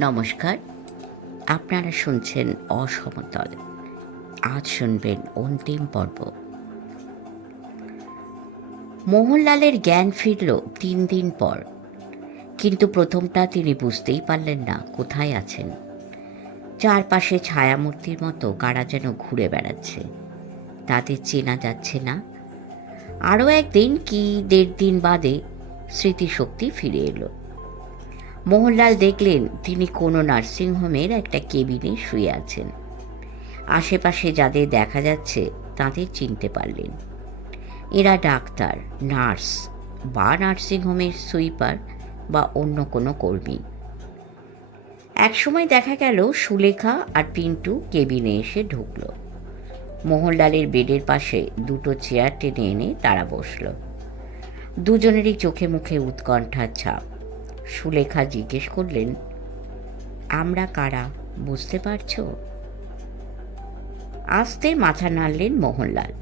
নমস্কার। আপনারা শুনছেন অসমতল। আজ শুনবেন অন্তিম পর্ব। মোহনলালের জ্ঞান ফিরল তিন দিন পর। কিন্তু প্রথমটা তিনি বুঝতেই পারলেন না কোথায় আছেন। চারপাশে ছায়ামূর্তির মতো কারা যেন ঘুরে বেড়াচ্ছে। তাদের চেনা যাচ্ছে না। আরও একদিন কি দেড় দিন বাদে স্মৃতিশক্তি ফিরে এলো। মোহনলাল দেখলেন তিনি কোনো নার্সিংহোমের একটা কেবিনে শুয়ে আছেন। আশেপাশে যাদের দেখা যাচ্ছে, তাদের চিনতে পারলেন। এরা ডাক্তার, নার্স বা নার্সিংহোমের সুইপার বা অন্য কোনো কর্মী। একসময় দেখা গেল সুলেখা আর পিন্টু কেবিনে এসে ঢুকল। মোহনলালের বেডের পাশে দুটো চেয়ার টেনে এনে তারা বসল। দুজনেরই চোখে মুখে উৎকণ্ঠার ছাপ। সুলেখা জিজ্ঞেস করলেন, আমরা কারা, বুঝতে পারছ? আস্তে মাথা নাড়লেন মোহনলাল,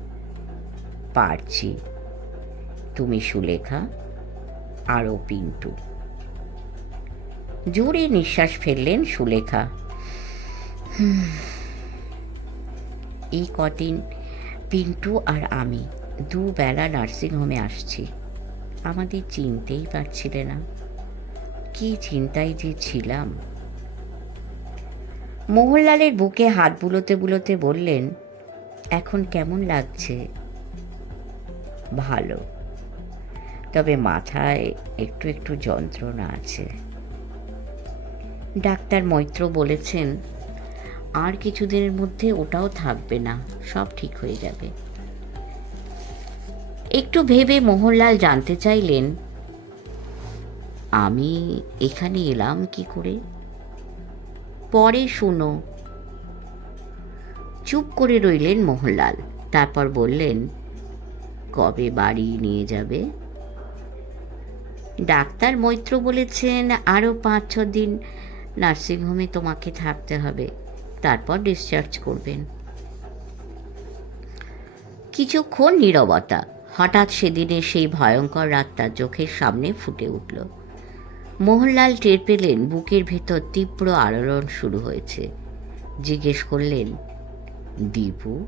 পারছি। তুমি সুলেখা আরও পিন্টু। জোরে নিঃশ্বাস ফেললেন সুলেখা এই কদিন পিন্টু আর আমি দুবেলা নার্সিংহোমে আসছি। আমাদের চিনতেই পারছিলে না। কি চিন্তায় যে ছিলাম। মোহনলালের বুকে হাত বুলোতে বুলোতে বললেন, এখন কেমন লাগছে? ভালো। তবে মাথায় একটু একটু যন্ত্রণা আছে। ডাক্তার মৈত্র বলেছেন, আর কিছুদিনের মধ্যে ওটাও থাকবে না, সব ঠিক হয়ে যাবে। একটু ভেবে মোহনলাল জানতে চাইলেন আমি এখানে এলাম কি করে? পরে শুনো। চুপ করে রইলেন মোহনলাল। তারপর বললেন, কবে বাড়ি নিয়ে যাবে? ডাক্তার মৈত্র বলেছেন আরও পাঁচ ছ দিন নার্সিংহোমে তোমাকে থাকতে হবে। তারপর ডিসচার্জ করবেন। কিছুক্ষণ নীরবতা। হঠাৎ সেদিনে সেই ভয়ঙ্কর রাতটা চোখের সামনে ফুটে উঠল। মোহনলাল টের পেলেন বুকের ভেতর তীব্র আলোড়ন শুরু হয়েছে। জিজ্ঞেস করলেন, দীপু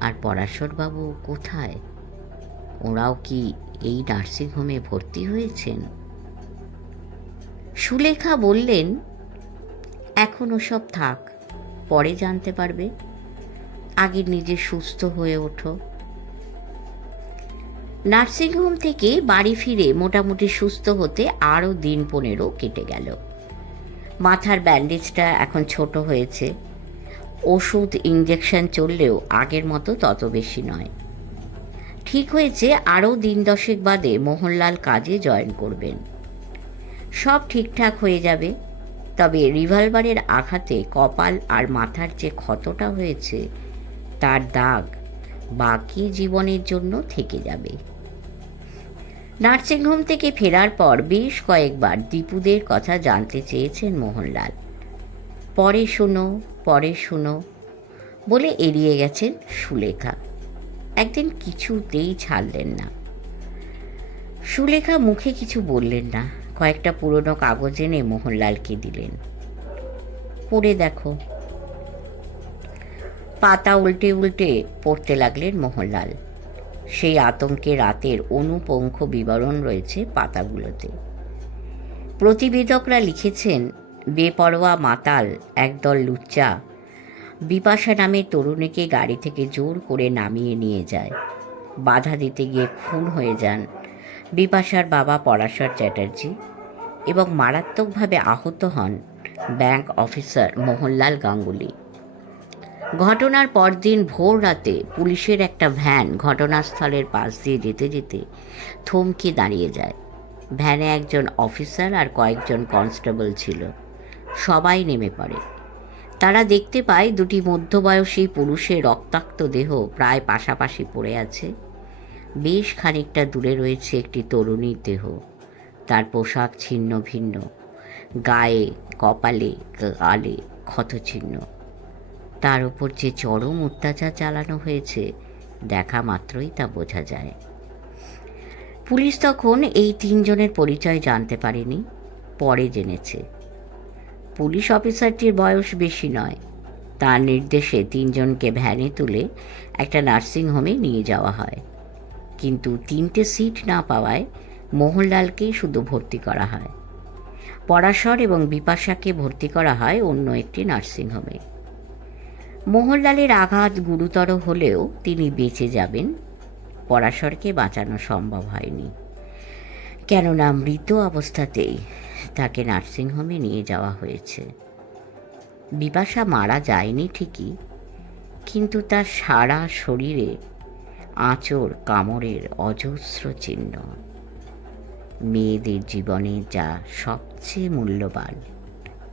আর পরাশরবাবু কোথায়? ওরাও কি এই নার্সিংহোমে ভর্তি হয়েছেন? সুলেখা বললেন, এখন ওসব থাক, পরে জানতে পারবে। আগে নিজে সুস্থ হয়ে ওঠো। নার্সিংহোম থেকে বাড়ি ফিরে মোটামুটি সুস্থ হতে আরও দিন পনেরো কেটে গেল। মাথার ব্যান্ডেজটা এখন ছোট হয়েছে। ওষুধ ইঞ্জেকশন চললেও আগের মতো তত বেশি নয়। ঠিক হয়েছে, আরও দিন দশেক বাদে মোহনলাল কাজে জয়েন করবেন। সব ঠিকঠাক হয়ে যাবে, তবে রিভলভারের আঘাতে কপাল আর মাথার যে ক্ষতটা হয়েছে, তার দাগ বাকি জীবনের জন্য থেকে যাবে। নার্সিংহোম থেকে ফেরার পর বেশ কয়েকবার দীপুদের কথা জানতে চেয়েছেন মোহনলাল। পরে শুনো পরে শুনো বলে এড়িয়ে গেছেন সুলেখা। একদিন কিছুতেই ছাড়লেন না। সুলেখা মুখে কিছু বললেন না। কয়েকটা পুরনো কাগজ এনে মোহনলালকে দিলেন। পড়ে দেখো। পাতা উল্টে উল্টে পড়তে লাগলেন মোহনলাল। সেই আতঙ্কে রাতের অনুপঙ্খ বিবরণ রয়েছে পাতাগুলোতে। প্রতিবেদকরা লিখেছেন, বেপরোয়া মাতাল, একদল লুচ্চা। বিপাশা নামে তরুণীকে গাড়ি থেকে জোর করে নামিয়ে নিয়ে যায়। বাধা দিতে গিয়ে খুন হয়ে যান বিপাশার বাবা পরাশর চ্যাটার্জি এবং মারাত্মকভাবে আহত হন ব্যাংক অফিসার মোহনলাল গাঙ্গুলি। ঘটনার পরদিন ভোর রাতে পুলিশের একটা ভ্যান ঘটনাস্থলের পাশ দিয়ে যেতে যেতে থমকে দাঁড়িয়ে যায়। ভ্যানে একজন অফিসার আর কয়েকজন কনস্টেবল ছিল। সবাই নেমে পড়ে। তারা দেখতে পায় দুটি মধ্যবয়সী পুরুষের রক্তাক্ত দেহ প্রায় পাশাপাশি পড়ে আছে। বেশ খানিকটা দূরে রয়েছে একটি তরুণীর দেহ। তার পোশাক ছিন্ন ভিন্ন। গায়ে, কপালে, গালে ক্ষতচিহ্ন। তার উপর যে চরম অত্যাচার চালানো হয়েছে, দেখা মাত্রই তা বোঝা যায়। পুলিশ তখন এই তিনজনের পরিচয় জানতে পারেনি, পরে জেনেছে। পুলিশ অফিসারটির বয়স বেশি নয়। তার নির্দেশে তিনজনকে ভ্যানে তুলে একটা নার্সিংহোমে নিয়ে যাওয়া হয়। কিন্তু তিনটে সিট না পাওয়ায় মোহনলালকেই শুধু ভর্তি করা হয়। পরাশর এবং বিপাশাকে ভর্তি করা হয় অন্য একটি নার্সিংহোমে মোহনলালের আঘাত গুরুতর হলেও তিনি বেঁচে যাবেন। পরাশরকে বাঁচানো সম্ভব হয়নি। কেননা মৃত অবস্থাতেই তাকে নার্সিংহোমে নিয়ে যাওয়া হয়েছে। বিপাশা মারা যায়নি ঠিকই, কিন্তু তার সারা শরীরে আঁচড়, কামড়ের অজস্র চিহ্ন। মেয়েদের জীবনে যা সবচেয়ে মূল্যবান,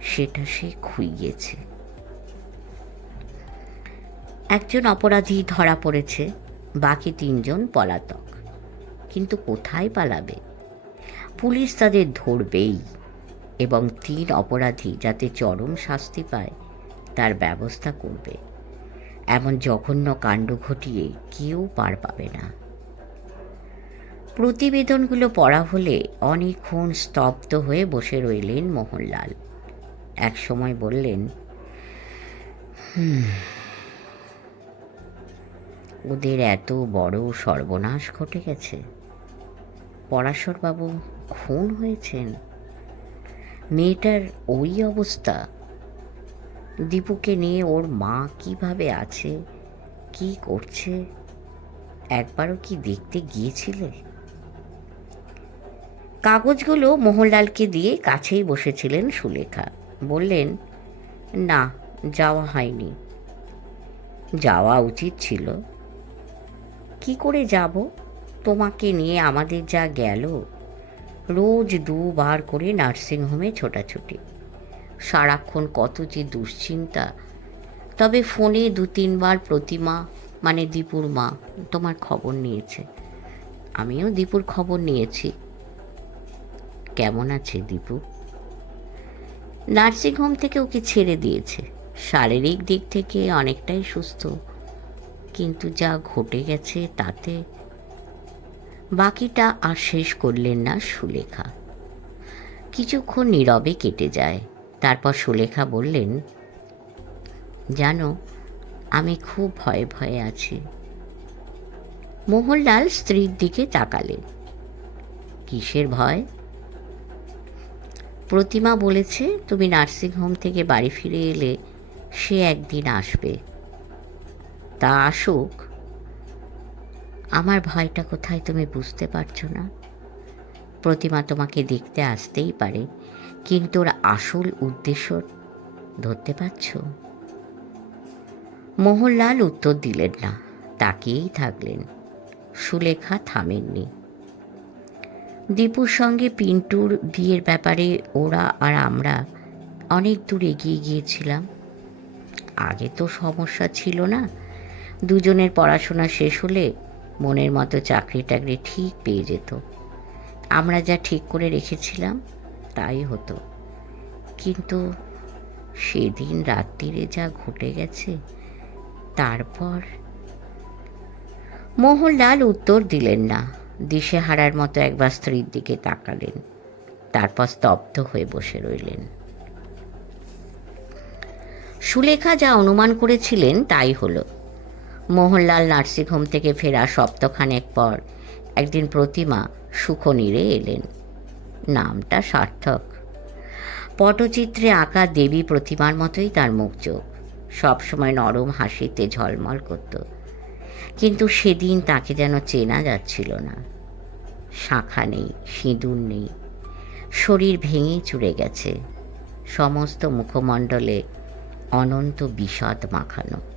সেটা সে খুইয়েছে। একজন অপরাধী ধরা পড়েছে বাকি তিনজন পলাতক। কিন্তু কোথায় পালাবে? পুলিশ তাদের ধরবেই এবং তিন অপরাধী যাতে চরম শাস্তি পায় তার ব্যবস্থা করবে। এমন জঘন্য কাণ্ড ঘটিয়ে কেউ পার পাবে না। প্রতিবেদনগুলো পড়া হলে অনেকক্ষণ স্তব্ধ হয়ে বসে রইলেন মোহনলাল। এক সময় বললেন "হুম, ওদের এত বড় সর্বনাশ ঘটে গেছে। পরাশরবাবু খুন হয়েছেন। মেয়েটার ওই অবস্থা। দীপুকে নিয়ে ওর মা কীভাবে আছে, কি করছে, একবারও কি দেখতে গিয়েছিলে? কাগজগুলো মোহনলালকে দিয়ে কাছেই বসেছিলেন সুলেখা। বললেন, না, যাওয়া হয়নি। যাওয়া উচিত ছিল। কি করে যাব? তোমাকে নিয়ে আমাদের যা গেল, রোজ দুবার করে নার্সিংহোমে ছোটাছুটি। সারাক্ষণ কত যে দুশ্চিন্তা। তবে ফোনে দু তিনবার প্রতিমা মানে দীপুর মা, তোমার খবর নিয়েছে। আমিও দীপুর খবর নিয়েছি। কেমন আছে দীপু? নার্সিংহোম থেকে ওকে ছেড়ে দিয়েছে। শারীরিক দিক থেকে অনেকটাই সুস্থ। কিন্তু যা ঘটে গেছে তাতে বাকিটা আর শেষ করলেন না সুলেখা। কিছুক্ষণ নীরবে কেটে যায়। তারপর সুলেখা বললেন, জানো, আমি খুব ভয়ে ভয়ে আছি। মোহনলাল স্ত্রীর দিকে তাকালেন। কিসের ভয়? প্রতিমা বলেছে, তুমি নার্সিংহোম থেকে বাড়ি ফিরে এলে সে একদিন আসবে। তা আসুক। আমার ভয়টা কোথায় তুমি বুঝতে পারছ না? প্রতিমা তোমাকে দেখতে আসতেই পারে, কিন্তু ওর আসল উদ্দেশ্য ধরতে পারছ? মোহনলাল উত্তর দিলেন না, তাকিয়েই থাকলেন। সুলেখা থামেননি। দীপুর সঙ্গে পিন্টুর বিয়ের ব্যাপারে ওরা আর আমরা অনেক দূর এগিয়ে গিয়েছিলাম। আগে তো সমস্যা ছিল না দুজনের পড়াশোনা শেষ হলে মনের মতো চাকরি টাকরি ঠিক পেয়ে যেত। আমরা যা ঠিক করে রেখেছিলাম, তাই হতো। কিন্তু সেদিন রাত্রিরে যা ঘটে গেছে, তারপর মোহনলাল উত্তর দিলেন না। দিশেহারার মতো একবার স্ত্রীর দিকে তাকালেন, তারপর স্তব্ধ হয়ে বসে রইলেন। সুলেখা যা অনুমান করেছিলেন, তাই হলো। মোহনলাল নার্সিংহোম থেকে ফেরা সপ্তাহখানেক পর একদিন প্রতিমা সুখনীরে এলেন। নামটা সার্থক। পটচিত্রে আঁকা দেবী প্রতিমার মতোই তার মুখ চোখ। সবসময় নরম হাসিতে ঝলমল করত। কিন্তু সেদিন তাকে যেন চেনা যাচ্ছিল না। শাখা নেই, সিঁদুর নেই। শরীর ভেঙে চুড়ে গেছে। সমস্ত মুখমণ্ডলে অনন্ত বিষাদ মাখানো।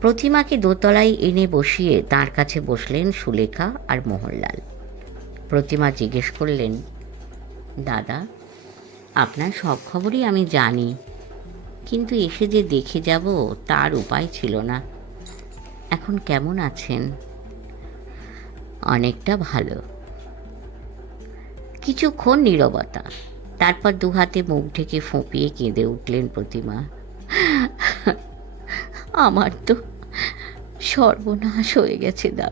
প্রতিমাকে দোতলায় এনে বসিয়ে তার কাছে বসলেন সুলেখা আর মোহনলাল। প্রতিমা জিজ্ঞেস করলেন, দাদা, আপনার সব খবরই আমি জানি, কিন্তু এসে যে দেখে যাব তার উপায় ছিল না। এখন কেমন আছেন? অনেকটা ভালো। কিছুক্ষণ নীরবতা, তারপর দুহাতে মুখ ঢেকে ফুঁপিয়ে কেঁদে উঠলেন প্রতিমা। আমার তো সর্বনাশ হয়ে গেছে দা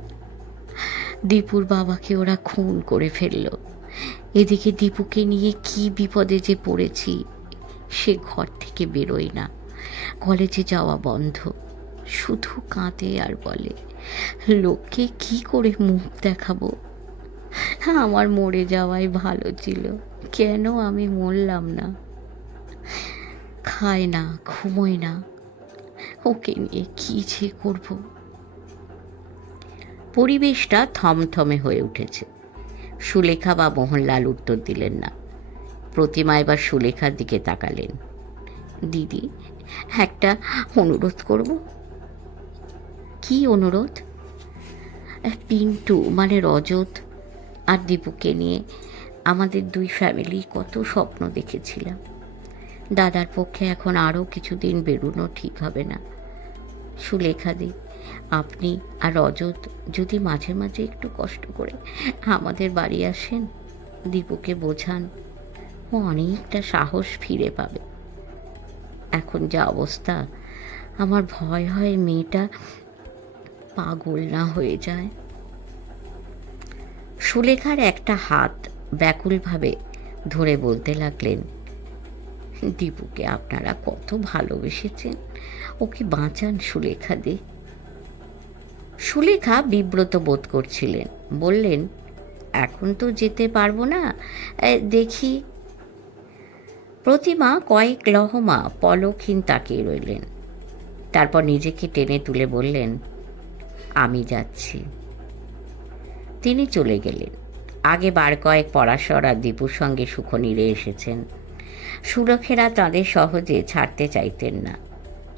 দীপুর বাবাকে ওরা খুন করে ফেলল। এদিকে দীপুকে নিয়ে কি বিপদে যে পড়েছি, সে ঘর থেকে বেরোয় না। কলেজে যাওয়া বন্ধ। শুধু কাঁদে আর বলে, লোককে কি করে মুখ দেখাবো? আমার মরে যাওয়াই ভালো ছিল। কেন আমি মরলাম না? খায় না, ঘুমোয় না। ওকে নিয়ে কী যে করব? পরিবেশটা থমথমে হয়ে উঠেছে। সুলেখা বা মোহনলাল উত্তর দিলেন না। প্রতিমা এবার সুলেখার দিকে তাকালেন। দিদি, একটা অনুরোধ করব। কি অনুরোধ? পিন্টু মানে রজত আর দীপুকে নিয়ে আমাদের দুই ফ্যামিলি কত স্বপ্ন দেখেছিলাম। দাদার পক্ষে এখন আরও কিছুদিন বেরোনো ঠিক হবে না। সুলেখা দি। আপনি আর রজত যদি মাঝে মাঝে একটু কষ্ট করে আমাদের বাড়ি আসেন, দীপুকে বোঝান, ও অনেকটা সাহস ফিরে পাবে। এখন যা অবস্থা, আমার ভয় হয় মেয়েটা পাগল না হয়ে যায়। সুলেখার একটা হাত ব্যাকুলভাবে ধরে বলতে লাগলেন, দীপুকে আপনারা কত ভালোবেসেছেন ওকে বাঁচান সুলেখা দে। সুলেখা বিব্রত বোধ করছিলেন। বললেন, এখন তো যেতে পারব না। দেখি। প্রতিমা কয়েক লহমা পলকহীন তাকিয়ে রইলেন। তারপর নিজেকে টেনে তুলে বললেন, আমি যাচ্ছি। তিনি চলে গেলেন। আগে বার কয়েক পরাশর আর দীপুর সঙ্গে সুখনীরে এসেছেন। সুরক্ষেরা তাঁদের সহজে ছাড়তে চাইতেন না।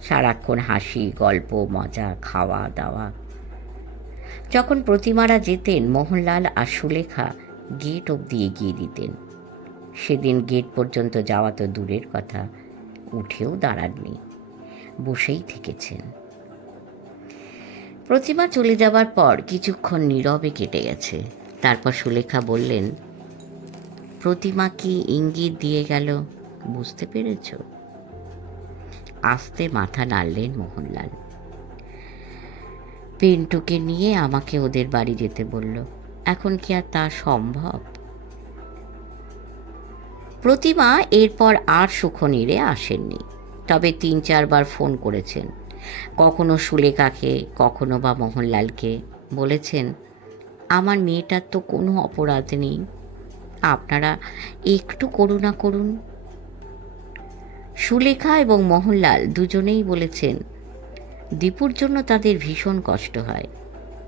সারাক্ষণ হাসি, গল্প, মজা, খাওয়া দাওয়া। যখন প্রতিমারা যেতেন, মোহনলাল আর সুলেখা গেট অবধি এগিয়ে দিতেন। সেদিন গেট পর্যন্ত যাওয়া তো দূরের কথা, উঠেও দাঁড়াননি, বসেই থেকেছেন। প্রতিমা চলে যাবার পর কিছুক্ষণ নীরবে কেটে গেছে। তারপর সুলেখা বললেন, প্রতিমা কি ইঙ্গিত দিয়ে গেল, বুঝতে পেরেছ? আস্তে মাথা নাড়লেন মোহনলাল। পিন্টুকে নিয়ে আমাকে ওদের বাড়ি যেতে বলল, এখন কি আর তা সম্ভব? প্রতিমা এরপর আর সুখনীরে আসেননি, তবে তিন চারবার ফোন করেছেন। কখনো সুলেখাকে, কখনো বা মোহনলালকে বলেছেন, আমার মেয়েটার তো কোনো অপরাধ নেই। আপনারা একটু করুণা করুন সুলেখা এবং মোহনলাল দুজনেই বলেছেন, দীপুর জন্য তাদের ভীষণ কষ্ট হয়।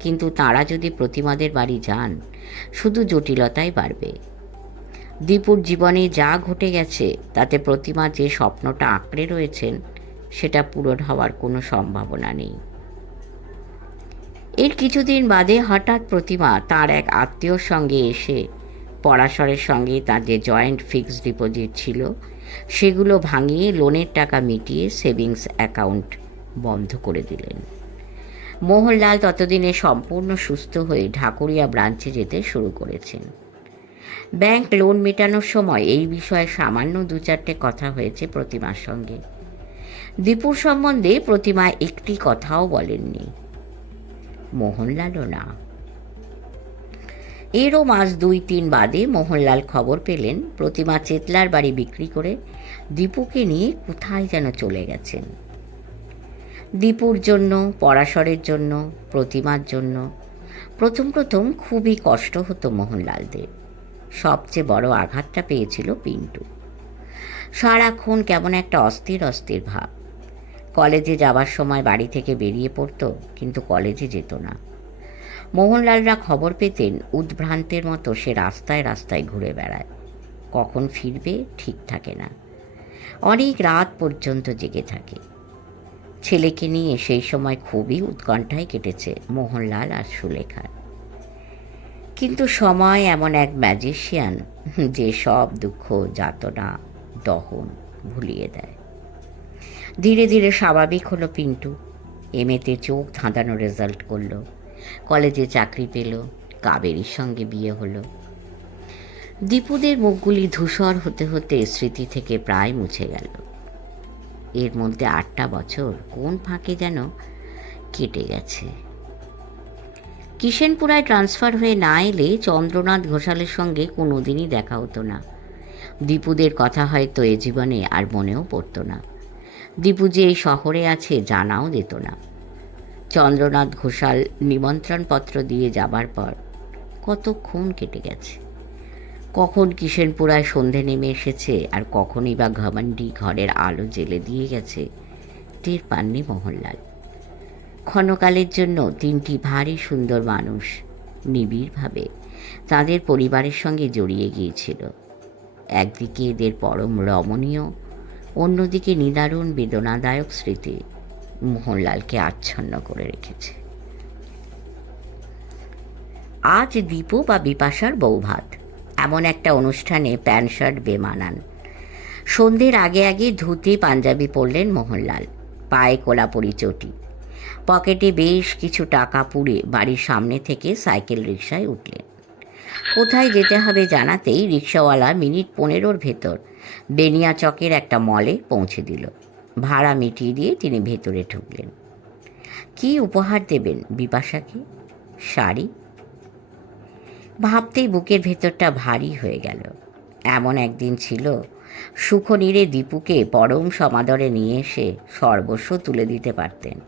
কিন্তু তারা যদি প্রতিমাদের বাড়ি যান, শুধু জটিলতাই বাড়বে। দীপুর জীবনে যা ঘটে গেছে, তাতে প্রতিমা যে স্বপ্নটা আঁকড়ে রয়েছেন, সেটা পূরণ হওয়ার কোনো সম্ভাবনা নেই। এর কিছুদিন বাদে হঠাৎ প্রতিমা তার এক আত্মীয়র সঙ্গে এসে পরাশরের সঙ্গে তার যে জয়েন্ট ফিক্সড ডিপোজিট ছিল সেগুলো ভাঙিয়ে লোনের টাকা মিটিয়ে সেভিংস অ্যাকাউন্ট বন্ধ করে দিলেন। মোহনলাল ততদিনে সম্পূর্ণ সুস্থ হয়ে ঢাকুরিয়া ব্রাঞ্চে যেতে শুরু করেছেন। ব্যাংক লোন মেটানোর সময় এই বিষয়ে সামান্য দু চারটে কথা হয়েছে প্রতিমার সঙ্গে। দীপুর সম্বন্ধে প্রতিমা একটি কথাও বলেননি। মোহনলালও না। এরও মাস দুই, তিন বাদে মোহনলাল খবর পেলেন, প্রতিমা চেতলার বাড়ি বিক্রি করে দীপুকে নিয়ে কোথায় যেন চলে গেছেন। দীপুর জন্য, পরাশরের জন্য, প্রতিমার জন্য। প্রথম প্রথম খুবই কষ্ট হতো মোহনলালদের। সবচেয়ে বড় আঘাতটা পেয়েছিল পিন্টু। সারাক্ষণ কেমন একটা অস্থির অস্থির ভাব। কলেজে যাবার সময় বাড়ি থেকে বেরিয়ে পড়তো, কিন্তু কলেজে যেত না। মোহনলালরা খবর পেতেন উদ্ভ্রান্তের মতো সে রাস্তায় রাস্তায় ঘুরে বেড়ায়। কখন ফিরবে ঠিক থাকে না। অনেক রাত পর্যন্ত জেগে থাকে। ছেলেকে নিয়ে সেই সময় খুবই উৎকণ্ঠায় কেটেছে মোহনলাল আর সুলেখার কিন্তু সময় এমন এক ম্যাজিশিয়ান যে সব দুঃখ, যাতনা, দহন ভুলিয়ে দেয়। ধীরে ধীরে স্বাভাবিক হলো পিন্টু। এমএতে চোখ ধাঁধানো রেজাল্ট করল। কলেজে চাকরি পেল, কাবেরীর সঙ্গে বিয়ে হলো। দীপুদের মুখগুলি ধূসর হতে হতে স্মৃতি থেকে প্রায় মুছে গেল। এর মধ্যে আটটা বছর কোন ফাঁকে যেন কেটে গেছে। কিষেনপুরায় ট্রান্সফার হয়ে না এলে চন্দ্রনাথ ঘোষালের সঙ্গে কোনো দিনই দেখা হতো না। দীপুদের কথা হয়তো এ জীবনে আর মনেও পড়তো না। দীপু যে এই শহরে আছে জানাও যেত না। চন্দ্রনাথ ঘোষাল নিমন্ত্রণপত্র দিয়ে যাবার পর কতক্ষণ কেটে গেছে? কখন কিষেনপুরায় সন্ধে নেমে এসেছে আর কখনই বা ঘমণ্ডি ঘরের আলো জেলে দিয়ে গেছে, টের পাননি মোহনলাল। ক্ষণকালের জন্য তিনটি ভারী সুন্দর মানুষ নিবিড়ভাবে তাদের পরিবারের সঙ্গে জড়িয়ে গিয়েছিল। একদিকে এদের পরম রমণীয়, অন্যদিকে নিদারুণ বেদনাদায়ক স্মৃতি মোহনলালকে আচ্ছন্ন করে রেখেছে। আজ দীপু বা বিপাশার বৌভাত এমন একটা অনুষ্ঠানে প্যান্ট শার্ট বেমানান। সন্ধ্যের আগে আগে ধুতি, পাঞ্জাবি পরলেন মোহনলাল। পায়ে কোলাপুরি চটি। পকেটে বেশ কিছু টাকা পুড়ে বাড়ির সামনে থেকে সাইকেল রিকশায় উঠলেন। কোথায় যেতে হবে জানাতেই রিক্সাওয়ালা মিনিট পনেরোর ভেতর বেনিয়া চকের একটা মলে পৌঁছে দিল। ভাড়া মিটিয়ে দিয়ে তিনি ভেতরে ঢুকলেন। কি উপহার দেবেন বিপাশাকে? শাড়ি? ভাবতেই বুকের ভেতরটা ভারী হয়ে গেল। এমন একদিন ছিল, সুখনীরে দীপুকে পরম সমাদরে নিয়ে এসে সর্বস্ব তুলে দিতে পারতেন।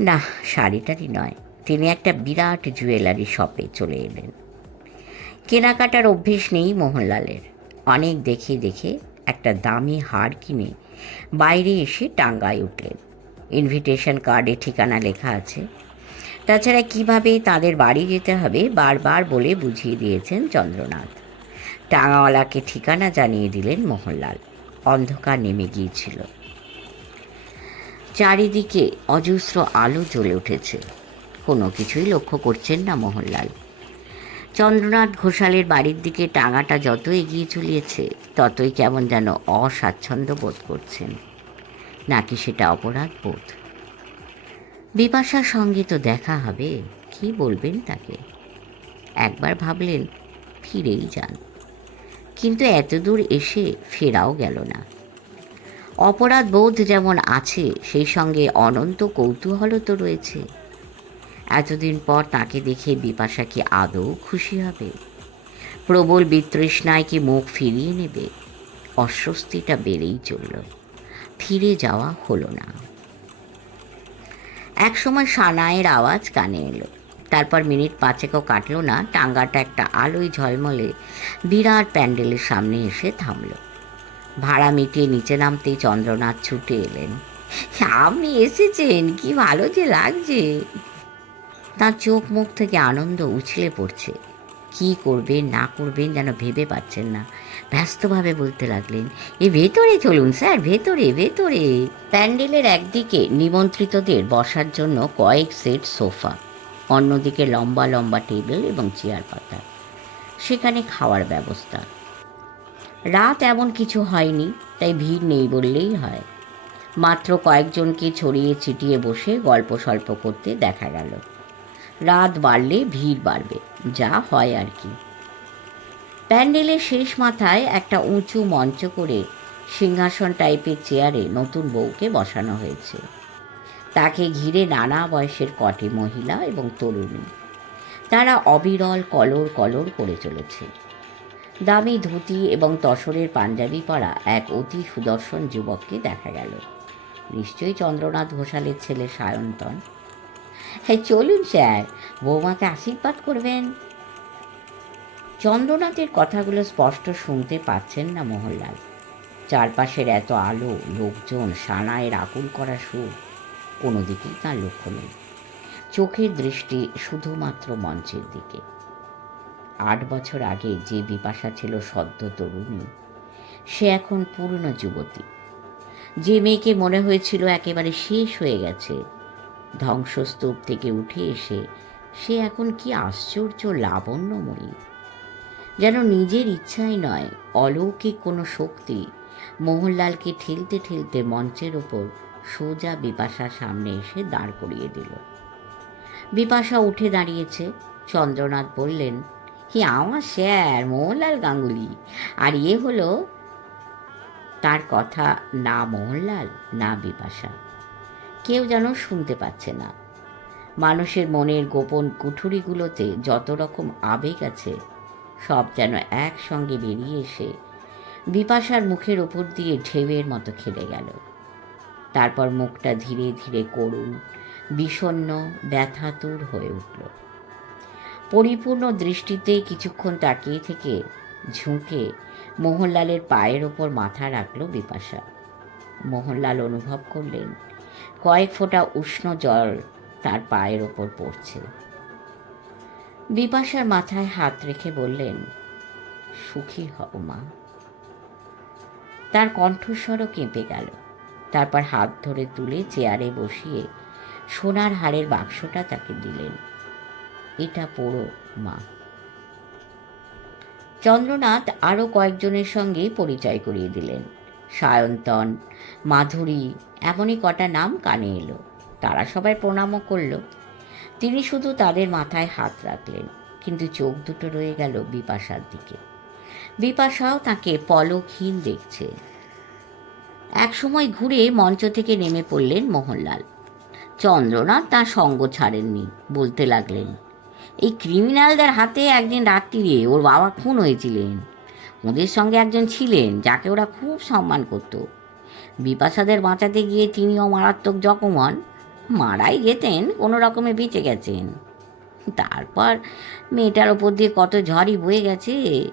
না, শাড়িটারই নয়, তিনি একটা বিরাট জুয়েলারি শপে চলে এলেন। কেনাকাটার অভ্যেস নেই মোহনলালের। অনেক দেখে দেখে একটা দামি হার কিনে বাইরে এসে টাঙ্গায় উঠলেন। ইনভিটেশন কার্ডে ঠিকানা লেখা আছে। তাছাড়া কীভাবে তাদের বাড়ি যেতে হবে বারবার বলে বুঝিয়ে দিয়েছেন চন্দ্রনাথ। টাঙাওয়ালাকে ঠিকানা জানিয়ে দিলেন মোহনলাল। অন্ধকার নেমে গিয়েছিল। চারিদিকে অজস্র আলো জ্বলে উঠেছে। কোনো কিছুই লক্ষ্য করছেন না মোহনলাল। চন্দ্রনাথ ঘোষালের বাড়ির দিকে টাঙাটা যত এগিয়ে চলিয়েছে, ততই কেমন যেন অস্বাচ্ছন্দ্য বোধ করছেন। নাকি সেটা অপরাধ বোধ? বিপাশার সঙ্গে তো দেখা হবে, কি বলবেন তাকে? একবার ভাবলেন, ফিরেই যান। কিন্তু এত দূর এসে ফেরাও গেল না। অপরাধ বোধ যেমন আছে, সেই সঙ্গে অনন্ত কৌতূহলও তো রয়েছে। এতদিন পর তাকে দেখে বিপাশা কি আদৌ খুশি হবে? প্রবল বিতৃষ্ণায় কি মুখ ফিরিয়ে নেবে? অস্বস্তিটা বেড়েই চলল। ফিরে যাওয়া হলো না। একসময় সানায়ের আওয়াজ কানে এলো। তারপর মিনিট পাঁচেকও কাটলো না, টাঙ্গাটা একটা আলোয় ঝলমলে বিরাট প্যান্ডেলের সামনে এসে থামলো। ভাড়া মিটিয়ে নিচে নামতেই চন্দ্রনাথ ছুটে এলেন। আপনি এসেছেন, কি ভালো যে লাগছে। তার চোখ মুখ থেকে আনন্দ উছলে পড়ছে। কি করবেন, না করবেন যেন ভেবে পাচ্ছেন না। ব্যস্তভাবে বলতে লাগলেন, এ ভেতরে চলুন স্যার, ভেতরে ভেতরে। প্যান্ডেলের একদিকে নিমন্ত্রিতদের বসার জন্য কয়েক সেট সোফা, অন্যদিকে লম্বা লম্বা টেবিল এবং চেয়ার পাতা। সেখানে খাওয়ার ব্যবস্থা। রাত এমন কিছু হয়নি, তাই ভিড় নেই বললেই হয়। মাত্র কয়েকজনকে ছড়িয়ে ছিটিয়ে বসে গল্প সল্প করতে দেখা গেল। রাত বাড়লে ভিড় বাড়বে, যা হয় আর কি। প্যান্ডেলের শেষ মাথায় একটা উঁচু মঞ্চ করে সিংহাসন টাইপের চেয়ারে নতুন বউকে বসানো হয়েছে। তাকে ঘিরে নানা বয়সের কটি মহিলা এবং তরুণী। তারা অবিরল কলর কলর করে চলেছে। দামি ধুতি এবং তসরের পাঞ্জাবি পরা এক অতি সুদর্শন যুবককে দেখা গেল। নিশ্চয়ই চন্দ্রনাথ ঘোষালের ছেলে সায়ন্তন। চলুন স্যার। বৌমাকে আশীর্বাদ করবেন। চন্দ্রনাথের কথাগুলো স্পষ্ট শুনতে পাচ্ছেন না মোহনলাল। চারপাশের এত আলো, লোকজন সানায়ের আকুল করা সুর, কোনো দিকেই তার লক্ষ্য নেই। চোখের দৃষ্টি শুধুমাত্র মঞ্চের দিকে। আট বছর আগে যে বিপাশা ছিল সদ্য তরুণী, সে এখন পূর্ণ যুবতী। যে মেয়েকে মনে হয়েছিল একেবারে শেষ হয়ে গেছে ধ্বংসস্তূপ থেকে উঠে এসে সে এখন কি আশ্চর্য লাবণ্যময়ী। যেন নিজের ইচ্ছাই নয়, অলৌকিক কোনো শক্তি মোহনলালকে ঠেলতে ঠেলতে মঞ্চের ওপর সোজা বিপাশার সামনে এসে দাঁড় করিয়ে দিল। বিপাশা উঠে দাঁড়িয়েছে, চন্দ্রনাথ বললেন, হি, আমার স্যার, মোহনলাল গাঙ্গুলি, আর ইয়ে হলো তার কথা, না মোহনলাল, না বিপাশা। কেউ যেন শুনতে পাচ্ছে না। মানুষের মনের গোপন কুঠুরিগুলোতে যত রকম আবেগ আছে, সব যেন একসঙ্গে বেরিয়ে এসে বিপাশার মুখের ওপর দিয়ে ঢেউয়ের মতো খেলে গেল। তারপর মুখটা ধীরে ধীরে করুণ, বিষণ্ণ, ব্যথাতুর হয়ে উঠল। পরিপূর্ণ দৃষ্টিতে কিছুক্ষণ তাকিয়ে থেকে ঝুঁকে মোহনলালের পায়ের ওপর মাথা রাখল বিপাশা। মোহনলাল অনুভব করলেন কয়েক ফোঁটা উষ্ণ জল তার পায়ের ওপর পড়ছে। বিপাশার মাথায় হাত রেখে বললেন, সুখী হও মা। তার কণ্ঠস্বরও কেঁপে গেল। তারপর হাত ধরে তুলে চেয়ারে বসিয়ে সোনার হারের বাক্সটা তাকে দিলেন, এটা পড়ো মা। চন্দ্রনাথ আরও কয়েকজনের সঙ্গে পরিচয় করিয়ে দিলেন। সায়ন্তন, মাধুরী, এমনই কটা নাম কানে এলো। তারা সবাই প্রণামও করল। তিনি শুধু তাদের মাথায় হাত রাখলেন, কিন্তু চোখ দুটো রয়ে গেল বিপাশার দিকে। বিপাশাও তাকে পলকহীন দেখছে। একসময় ঘুরে মঞ্চ থেকে নেমে পড়লেন মোহনলাল। চন্দ্রনাথ তার সঙ্গ ছাড়েননি, বলতে লাগলেন, এই ক্রিমিনালদের হাতে একদিন রাত্রিরে ওর বাবা খুন হয়েছিলেন। ওদের সঙ্গে একজন ছিলেন, যাকে ওরা খুব সম্মান করত। বিপাশাদের বাঁচাতে গিয়ে তিনিও মারাত্মক জখম হন মারাই যেতেন, কোনো রকমে বেঁচে গেছেন। তারপর মেয়েটার ওপর দিয়ে কত ঝড়ই বয়ে গেছে,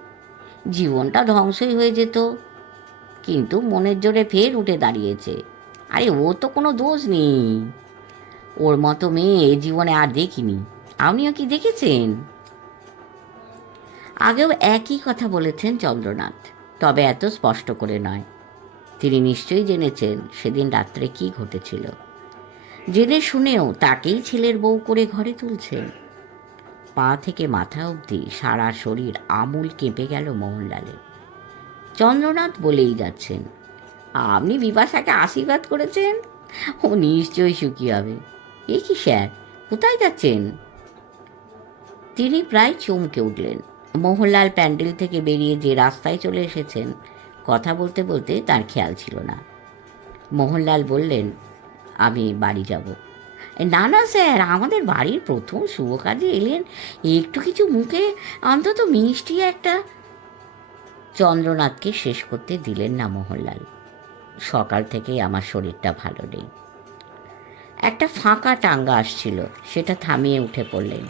জীবনটা ধ্বংসই হয়ে যেত। কিন্তু মনের জোরে ফের উঠে দাঁড়িয়েছে। আরে, ও তো কোনো দোষ নেই। ওর মতো মেয়ে জীবনে আর দেখিনি। আপনিও কি দেখেছেন? আগেও একই কথা বলেছেন চন্দ্রনাথ, তবে এত স্পষ্ট করে নয়। তিনি নিশ্চয়ই জেনেছেন সেদিন রাত্রে কি ঘটেছিল। জেনে শুনেও তাকেই ছেলের বউ করে ঘরে তুলছেন। পা থেকে মাথা অবধি সারা শরীর আমূল কেঁপে গেল মোহনলালের। চন্দ্রনাথ বলেই যাচ্ছেন, আপনি বিপাশাকে আশীর্বাদ করেছেন? ও নিশ্চয়ই সুখী হবে। এ কি স্যার? কোথায় যাচ্ছেন? তিনি প্রায় চমকে উঠলেন। মোহনলাল প্যান্ডেল থেকে বেরিয়ে যে রাস্তায় চলে এসেছেন, কথা বলতে বলতে তার খেয়াল ছিল না। মোহনলাল বললেন, আমি বাড়ি যাব। না না স্যার, আমাদের বাড়ির প্রথম শুভ কাজে এলেন। একটু কিছু মুখে, অন্তত মিষ্টি একটা। চন্দ্রনাথকে শেষ করতে দিলেন না মোহনলাল। সকাল থেকেই আমার শরীরটা ভালো নেই। একটা ফাঁকা টাঙ্গা আসছিল, সেটা থামিয়ে উঠে পড়লেন।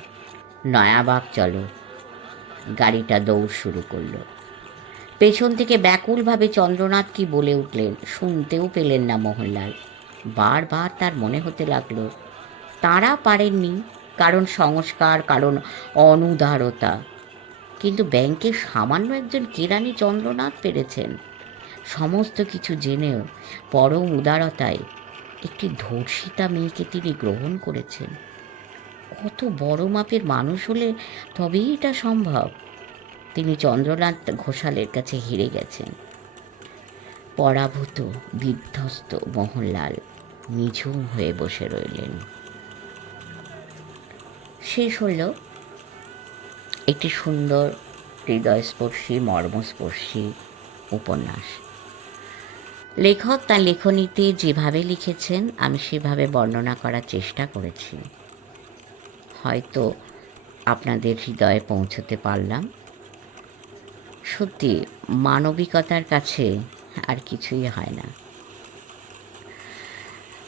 নয়াবাগ চলো। গাড়িটা দৌড় শুরু করল। পেছন থেকে ব্যাকুলভাবে চন্দ্রনাথ কি বলে উঠলেন শুনতেও পেলেন না মোহনলাল। বারবার তার মনে হতে লাগল, তারা পারেননি কারণ সংস্কার, কারণ অনুদারতা। কিন্তু ব্যাংকে সামান্য একজন কেরানি চন্দ্রনাথ পেরেছেন। সমস্ত কিছু জেনেও পরম উদারতায় একটি ধর্ষিতা মেয়েকে তিনি গ্রহণ করেছেন। কত বড় মাপের মানুষ হলে তবেই এটা সম্ভব। তিনি চন্দ্রনাথ ঘোষালের কাছে হেরে গেছেন। পরাভূত, বিধ্বস্ত মোহনলাল নিঝুম হয়ে বসে রইলেন। শেষ হল একটি সুন্দর হৃদয়স্পর্শী, মর্মস্পর্শী উপন্যাস। লেখক তার লেখনীতে যেভাবে লিখেছেন, আমি সেভাবে বর্ণনা করার চেষ্টা করেছি। হয়তো আপনাদের হৃদয়ে পৌঁছতে পারলাম। সত্যি, মানবিকতার কাছে আর কিছুই হয় না।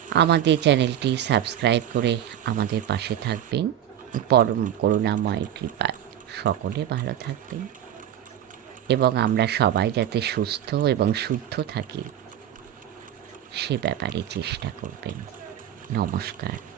আমাদের চ্যানেলটি সাবস্ক্রাইব করে আমাদের পাশে থাকবেন। পরম করুণাময়ের কৃপায় সকলে ভালো থাকবেন। এবং আমরা সবাই যাতে সুস্থ এবং শুদ্ধ থাকি, সে ব্যাপারে চেষ্টা করবেন। নমস্কার।